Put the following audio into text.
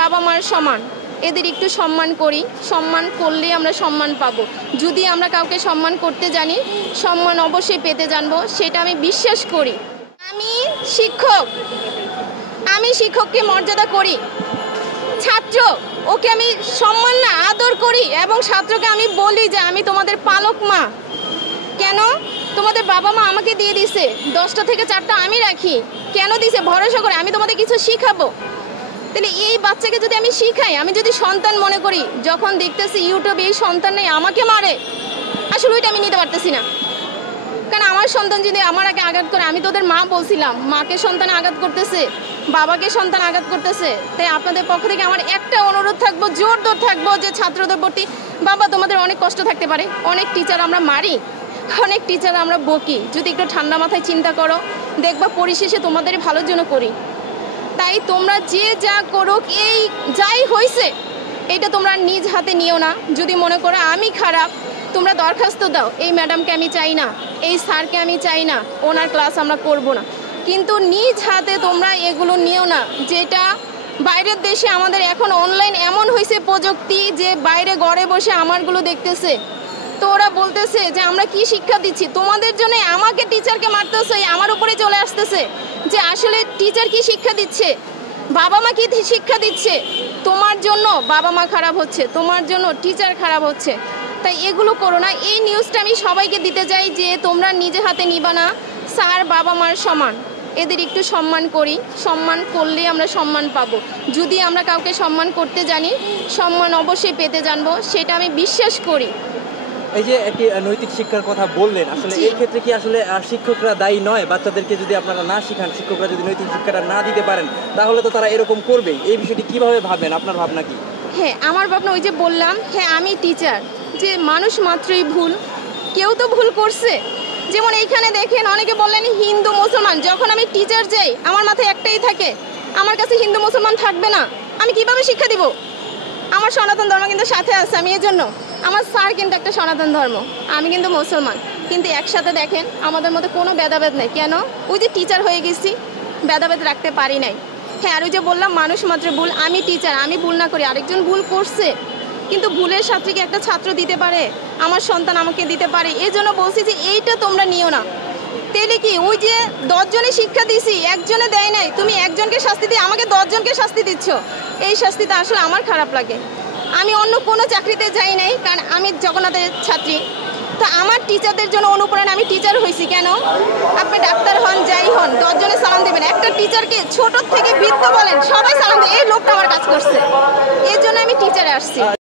বাবা মার সমান, এদের একটু সম্মান করি। সম্মান করলেই আমরা সম্মান পাবো। যদি আমরা কাউকে সম্মান করতে জানি, সম্মান অবশ্যই পেতে জানবো, সেটা আমি বিশ্বাস করি। আমি শিক্ষক, আমি শিক্ষককে মর্যাদা করি। ছাত্র, ওকে আমি সম্মান না আদর করি, এবং ছাত্রকে আমি বলি যে আমি তোমাদের পালক মা। কেন? তোমাদের বাবা মা আমাকে দিয়ে দিছে, 10টা থেকে 4টা আমি রাখি। কেন দিছে? ভরসা করে আমি তোমাদের কিছু শিখাবো। তাহলে এই বাচ্চাকে যদি আমি শিখাই, আমি যদি সন্তান মনে করি, যখন দেখতেছি ইউটিউবে এই সন্তান নেই আমাকে মারে, আসলে ওইটা আমি নিতে পারতেছি না। কারণ আমার সন্তান যদি আমার আগে আঘাত করে, আমি তোদের মা বলছিলাম, মাকে সন্তান আঘাত করতেছে, বাবাকে সন্তান আঘাত করতেছে। তাই আপনাদের পক্ষ থেকে আমার একটা অনুরোধ থাকবো, জোর থাকবো যে ছাত্রদের প্রতি, বাবা তোমাদের অনেক কষ্ট থাকতে পারে, অনেক টিচার আমরা মারি, অনেক টিচার আমরা বকি, যদি একটু ঠান্ডা মাথায় চিন্তা করো, দেখবা পরিশেষে তোমাদের ভালোর জন্য করি। তাই তোমরা যে যা করুক, এই যাই হয়েছে এটা তোমরা নিজ হাতে নিও না। যদি মনে করো আমি খারাপ, তোমরা দরখাস্ত দাও, এই ম্যাডামকে আমি চাই না, এই স্যারকে আমি চাই না, ওনার ক্লাস আমরা করব না। কিন্তু নিজ হাতে তোমরা এগুলো নিও না। যেটা বাইরের দেশে আমাদের এখন অনলাইন এমন হয়েছে প্রযুক্তি, যে বাইরে ঘরে বসে আমারগুলো দেখতেছে, তো ওরা বলতেছে যে আমরা কি শিক্ষা দিচ্ছি তোমাদের জন্য, আমাকে টিচারকে মারতেছে, আমার উপরে চলে আসতেছে যে আসলে টিচার কি শিক্ষা দিচ্ছে, বাবা মা কি শিক্ষা দিচ্ছে। তোমার জন্য বাবা মা খারাপ হচ্ছে, তোমার জন্য টিচার খারাপ হচ্ছে। তাই এগুলো করো না। এই নিউজটা আমি সবাইকে দিতে চাই যে তোমরা নিজে হাতে নিবা না। স্যার বাবা মার সমান, এদের একটু সম্মান করি। সম্মান করলেই আমরা সম্মান পাবো। যদি আমরা কাউকে সম্মান করতে জানি, সম্মান অবশ্যই পেতে জানবো, সেটা আমি বিশ্বাস করি। এই যে একটি নৈতিক শিক্ষার কথা বললেন, আসলে এই ক্ষেত্রে কি আসলে শিক্ষকরা দায়ী নয়? বাচ্চাদেরকে যদি আপনারা না শিখান, শিক্ষকরা যদি নৈতিক শিক্ষাটা না দিতে পারেন, তাহলে তো তারা এরকম করবেই। এই বিষয়টি কিভাবে ভাবেন, আপনার ভাবনা কি? হ্যাঁ, আমার ভাবনা ওই যে বললাম, হ্যাঁ আমি টিচার, যে মানুষ মাত্রই ভুল, কেউ তো ভুল করছে। যেমন এইখানে দেখেন অনেকে বললেন হিন্দু মুসলমান, যখন আমি টিচার যাই আমার মাথায় একটাই থাকে, আমার কাছে হিন্দু মুসলমান থাকবে না, আমি কিভাবে শিক্ষা দিব? আমার সনাতন ধর্ম কিন্তু সাথে আছে। আমি এই জন্য, আমার স্যার কিন্তু একটা সনাতন ধর্ম, আমি কিন্তু মুসলমান, কিন্তু একসাথে দেখেন আমাদের মধ্যে কোনো ভেদাভেদ নেই। কেন? ওই যে টিচার হয়ে গেছি, ভেদাভেদ রাখতে পারি নাই। হ্যাঁ, আর ওই যে বললাম মানুষ মাত্র ভুল, আমি টিচার, আমি ভুল না করি, আরেকজন ভুল করছে, কিন্তু ভুলের সাথে কি একটা ছাত্র দিতে পারে? আমার সন্তান আমাকে দিতে পারে। এই জন্য বলছি যে এইটা তোমরা নিও না। তাহলে কি ওই যে 10 জনে শিক্ষা দিছি, একজনে দেয় নাই, তুমি একজনকে শাস্তি দিয়ে আমাকে 10 জনকে শাস্তি দিচ্ছ, এই শাস্তিটা আসলে আমার খারাপ লাগে। আমি অন্য কোনো চাকরিতে যাই নাই, কারণ আমি জগন্নাথের ছাত্রী, তো আমার টিচারদের জন্য অনুপ্রেরণা, আমি টিচার হয়েছি। কেন? আপনি ডাক্তার হন, যাই হন, 10 জনে সালাম দেবেন, একটা টিচারকে ছোট থেকে বৃদ্ধ বলেন সবাই সালাম দেয়, এই লোকটা আমার কাজ করছে, এই জন্য আমি টিচারে আসছি।